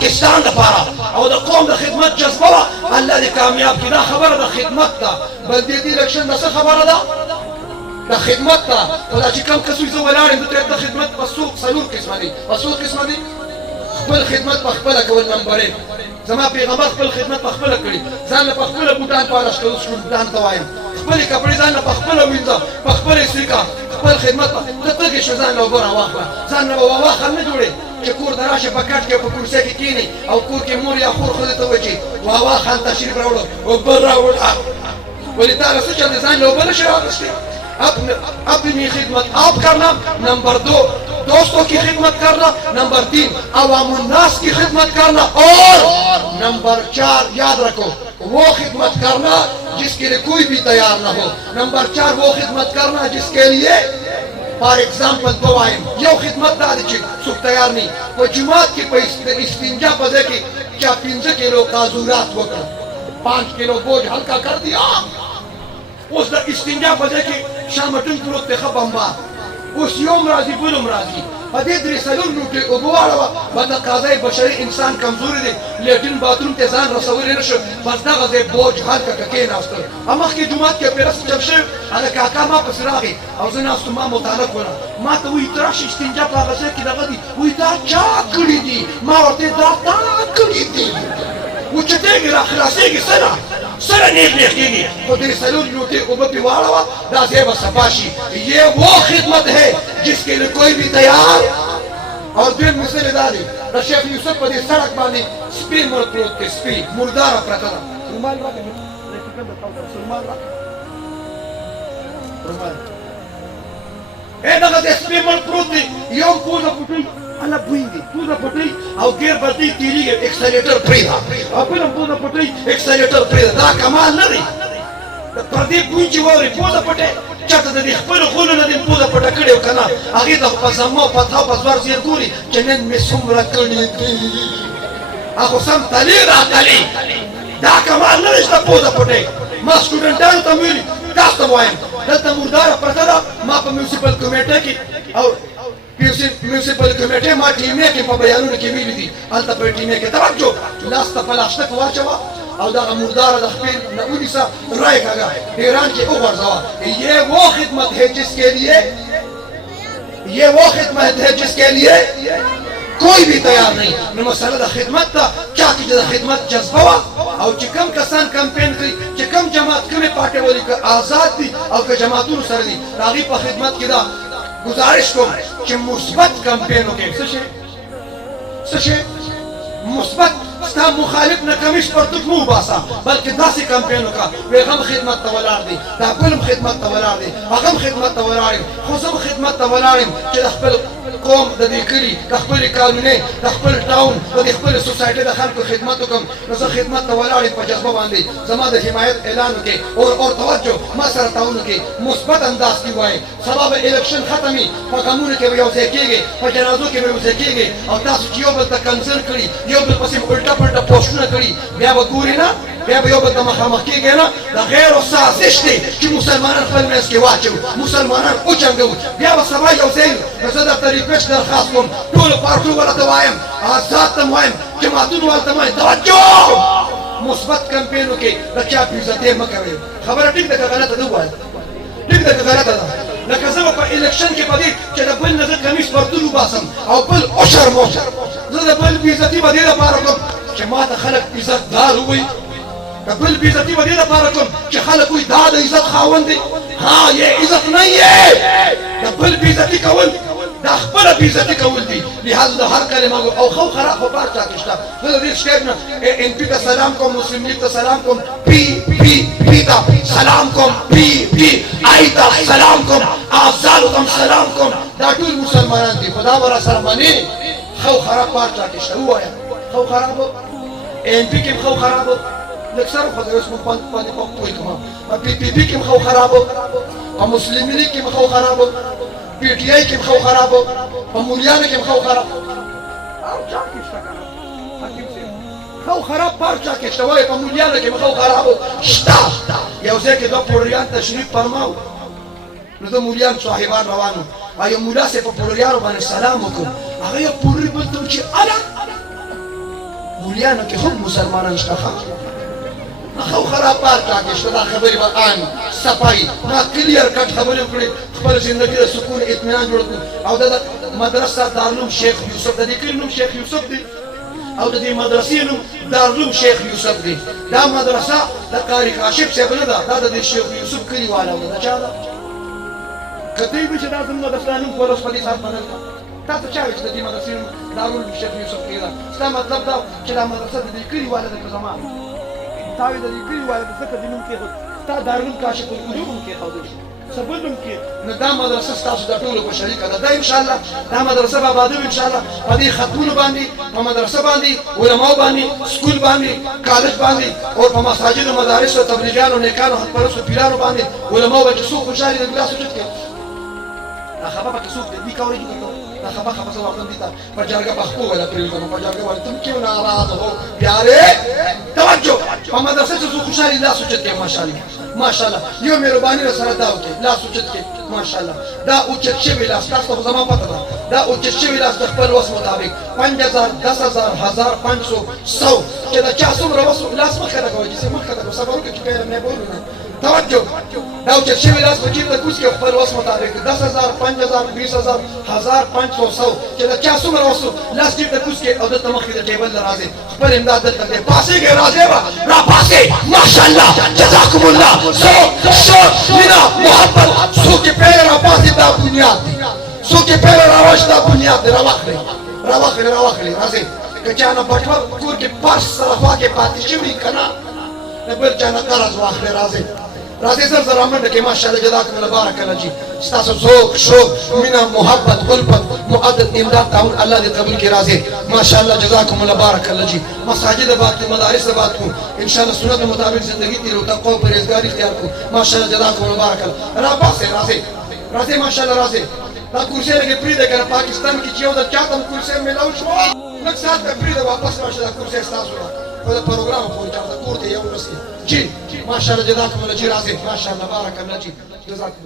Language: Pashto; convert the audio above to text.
پاکستان دپاره او د قوم د خدمت جذبه وه الله دې کامیاب کړي دا خبره د خدمت ده بل دې الیکشن د څه خبره ده د خدمت ده او دا چې کوم کس وي زه ولاړ یم دلته د خدمت په څلور قسمه دي په څو قسمه دي خپل خدمت په خپله کول نمبر 1 زما پیغمبر خپل خدمت په خپله کړي ځان له په خپله بوټان پالش کړل بوټان ته وایم خپلې کپړې ځان له په خپله وینځه په خپله سیکه خپل خدمت ته تږې شو ځان له اوبه راواخله ځان له واخله نه جوړې چې کور ته راشه په کټ کې په کرسۍ کې کښېنې او کور کې مور یا خور ښځې ته وایي چې واوا خان تشریف راوړه اوبه راوړه ولې تا له څه چل ځان له اوبه نشي راغوښتې अपनी खिदमत आप करना नंबर 2 दोस्तों की खिदमत करना नंबर 3 अवामुन्नास की खिदमत करना और नंबर 4 याद रखो वो खिदमत करना जिसके लिए कोई भी तैयार ना हो नंबर 4 वो खिदमत करना जिसके लिए फॉर एग्जाम्पल दवाएं यो खिदमत दादी सुख तैयार नहीं वो जुमात की इस्तिंजा पदे की क्या 5 किलो काजूरात होकर 5 किलो बोझ हल्का कर दिया اوس د استنجا په ځای کې شامټون پروت دی ښه بمبار اوس یوم راځي بلم راځي په دې درې څلور لوټې اوبه واړوه به د قاضی بشري انسان کمزوري دی لیټرین باتروم ته ځان رسولی نه شو بس دغه ځای بوج هلکه که کېناستل مخکې جومات کې پیرس چپ شوی هغه کاکا ما پسې راغی او زه ناستو ما مطالعه کوله ما ته وایي ته راشي استنجا په هغه ځای کې دغه دي وایي دا چا کړي دي ما ورته دا تا کړي دي وچتېږي را خلاصېږي سره سره نیک نیک کېږي خو درې څلور لوټې اوبه پې واړوه دا ځای به صفا شي یہ وہ خدمت ہے جس کے لیے کوئی بھی تیار اور دویم مثال دا دی د شیخ یوسف په دې سړک باندې سپي مړ پروت دی سپي مرداره پرته ده رومال راکړه رومال راکړه رومال دغه د سپي مړ پروت دی یو پوزه پټوي انا بوی دی پوزه پټوي او ګیر بدلې تېرېږي اکسلیټر پرېږده او بله پوزه پټوي اکسلیټر پرېږده دا کمال نه دی پر دې بوی چې واوري پوزه پټې چاته د دې خپلو خولو نه دې پوزه پټه کړې وه که نه هغې ته په زما پتها په زور زیر ګوري چې نن مې څومره کړې دي هغه سم تلې راتلې دا کمال نه دی چې ته پوزه پټې ما سټوډنټانو ته ویلي تاسو ته وایم دلته مرداره پرته ده ما په میونسپل کمیټه کې او میونسپل کمیټې ما ټیمې کې په بیانونو کې ویلي دي هلته په ټیمې کې توجه لاس ته په لاشتک واچوه او دغه مرداره د خپل نه ونیسه رای کاږه ایران کې وغورځوه یہ وہ خدمت ہے جس کے لیے یہ وہ خدمت ہے جس کے لیے کوئی بھی تیار نہیں نو مسله د خدمت ته چا کې د خدمت جذبه وه او چې کم کسان کمپین کوي چې کم جماعت کومې پارټۍ ولي که آزاد دي او که جماعتونو سره دي د هغې په خدمت کې دا گزارش کوم چې مثبت کمپین وکړي څه شی مثبت ستا مخالف نه کمیش پرتوک مو وباسه بلکې داسې کمپین وکړه وایي هغه هم خدمت ته ولاړ دی دا بل هم خدمت ته ولاړ دی هغه هم خدمت ته ولاړ یم خو زه هم خدمت ته ولاړ یم چې د خپل قوم د دې کلي د خپلې کالونۍ د خپل ټاون د دې خپلې سوسایټۍ د خلکو خدمت وکړم نو زه خدمت ته ولاړ یم په جذبه باندې زما د حمایت اعلان وکړې اور توجه ما سره تعاون وکړې مثبت انداز کې وایي سبا به الیکشن ختم وي په غمونو کې به یو ځای کېږي په جنازو کې به یو ځای کېږي او تاسو چې یو بل ته کنسل کړي یو بل پسې الټه پلټه پوسټونه کړي بیا به ګوري نه بیا به یو بل ته مخامخ کېږي نه د غیرو سازش دی چې مسلمانان خپل منځ کې واچوو مسلمانان وجنګوو بیا به سبا یو ځای نو زه درته ریکویسټ درخواست کوم ټولو پارټیو والا ته وایم آزاد ته م وایم جماعتونو والا ته م وایم توجه مثبت کمپین وکړئ د چا بېعزتي مه کوئ خبره ټیک ده که غلطه ده ووایم ټیک ده که غلطه ده لکه زه به په الیکشن کې په دې چې د بل نه زه کمیس پرتون وباسم او بل عشر موشر زه د بل بېعزتي به دې لپاره کوم چې ما ته خلک عزتدار ووایي د بل بېعزتي به دې لپاره کوم چې خلک وایي دا د عزت خاوند دی ها یہ عزت نہیں ہے د بل بېعزتي کول دا خپله بېعزتي کول دي لحاظ د هر کلمه او خو خراب خو بار چا کې شته زه د دې سټیټ نه ان پي ته سلام کوم مسلم لیگ ته سلام کوم پي ته سلام کوم پي آی ته سلام کوم افضالو ته سلام کوم دا ټول مسلمانان دي خدا به را سره مني خو خراب بار چا کې شته ووایم خو خراب ان پي کې خو خراب لږ سره خو د اوس مو باندې پوه کوم په پي کې خو خراب په مسلم لیگ کې خو خراب پی ټی آی کې خو خراب په مولیانو کې خو خراب او چا کې شته حکیم صاحب خو خراب پر چا کې شته وای په مولیانو کې خو خراب شته یو ځکه د پوریان تشریف فرماو نو د مولیان صاحبان روانو ایو مولا سه په پوریانو باندې سلام وکړ هغه یو پوری بلته چې الا بیانو کې هم مسلمانان شته خو خرابات راکې شته دا خبرې به آن صفایي ما کلیر کټ خبرې وکړې خپل زندګي د سکون اطمینان جوړ کړو او د مدرسه دارالعلوم شیخ یوسف د دې کلي نوم شیخ یوسف دی او د دې مدرسې نوم دارالعلوم شیخ یوسف دی دا مدرسه د قاری کاشف صاحب نه ده دا د شیخ یوسف کلیواله ده چا ده کدی به چې دا زموږ مدرسه نوم په اوس په دې سات بدل کړه تاسو چا وایي چې د دې مدرسې نوم دارالعلوم شیخ یوسف کېده ستا مطلب دا چې دا مدرسه د دې کلیواله ده په زمان تا وایي د دې کلیواله ده ځکه دې نوم کېښود ستا دارالعلوم کاشف القلوب هم کېښودل شي سبلم کې نو دا مدرسه ستاسو د ټولو په شریکه ده دا ان شاء الله دا مدرسه به آبادوي ان شاء الله په دې ختمونو باندې په مدرسه باندې علماو باندې سکول باندې کالج باندې او په مساجد او مدارس او تبلیغیانو نیکانو حق پرستو پیرانو باندې علماو به چې څوک خوشحالي د ګلاس وجود کې دا خبره به څوک دې کوي دا خبره څه وخت دي په جرګه بخو ولا پریږدم په جرګه باندې تم کې ناراض هو پیاره توجه په مدرسه چې څوک خوشحالي لاس وجود کې ماشاءالله یو مهرباني سره دا وکړي لاس اوچت کې ماشاءالله دا اوچت شوی لاس تاسو ته زما پته ده دا اوچت شوی لاس د خپل وس مطابق 5000 10000 1500 100 چې دا چا څومره وس لاس مخه راغوي چې مخه راغوي صبر وکړي چې پیل نه بولونه توجه دا اوچت شوی لاس په چې د کوڅ کې خپل وس مطابق 10000 5000 20000 1500 100 چې دا چا څومره وس لاس کې د کوڅ کې او د تمخې د ټیبل راځي خپل امداد دلته پاسې کې راځي را پاسې ماشاءالله جزاكم الله شوق مینا محبت سو کې پیر راپاسې دا بنیاد دی سو کې پیر راوښ دا بنیاد دی راوخلي راځي که چا نه پټور کور کې پاس سره خوا کې پاتې شوي که نه نه بل چا نه قرض واخلي راځي زر منډه کې ماشاءالله جزاکم الله بارک الله جي ستاسو ذوق شوق مینا محبت الفت مؤدب امداد تعاون الله دې قبول کړي راځي ماشاءالله جزاکم الله بارک الله جي مساجد بات مدارس بات کو ان شاء الله سنت مطابق زندگی تیرو تقوا پرهیزګاری اختیار کو ماشاءالله جزاکم الله بارک الله را پاسه راځي ماشاءالله راځي دا کرسي لګي پریده کنه پاکستان کې چې یو د چاته کرسي ملاو شو لږ ساعت به پریده واپس راشه دا کرسي ستاسو په پروګرام پورې چا دا کور ته یو نسي جی ماشاءالله جزاکم الله جی راځي ماشاءالله بارک الله جی جزاکم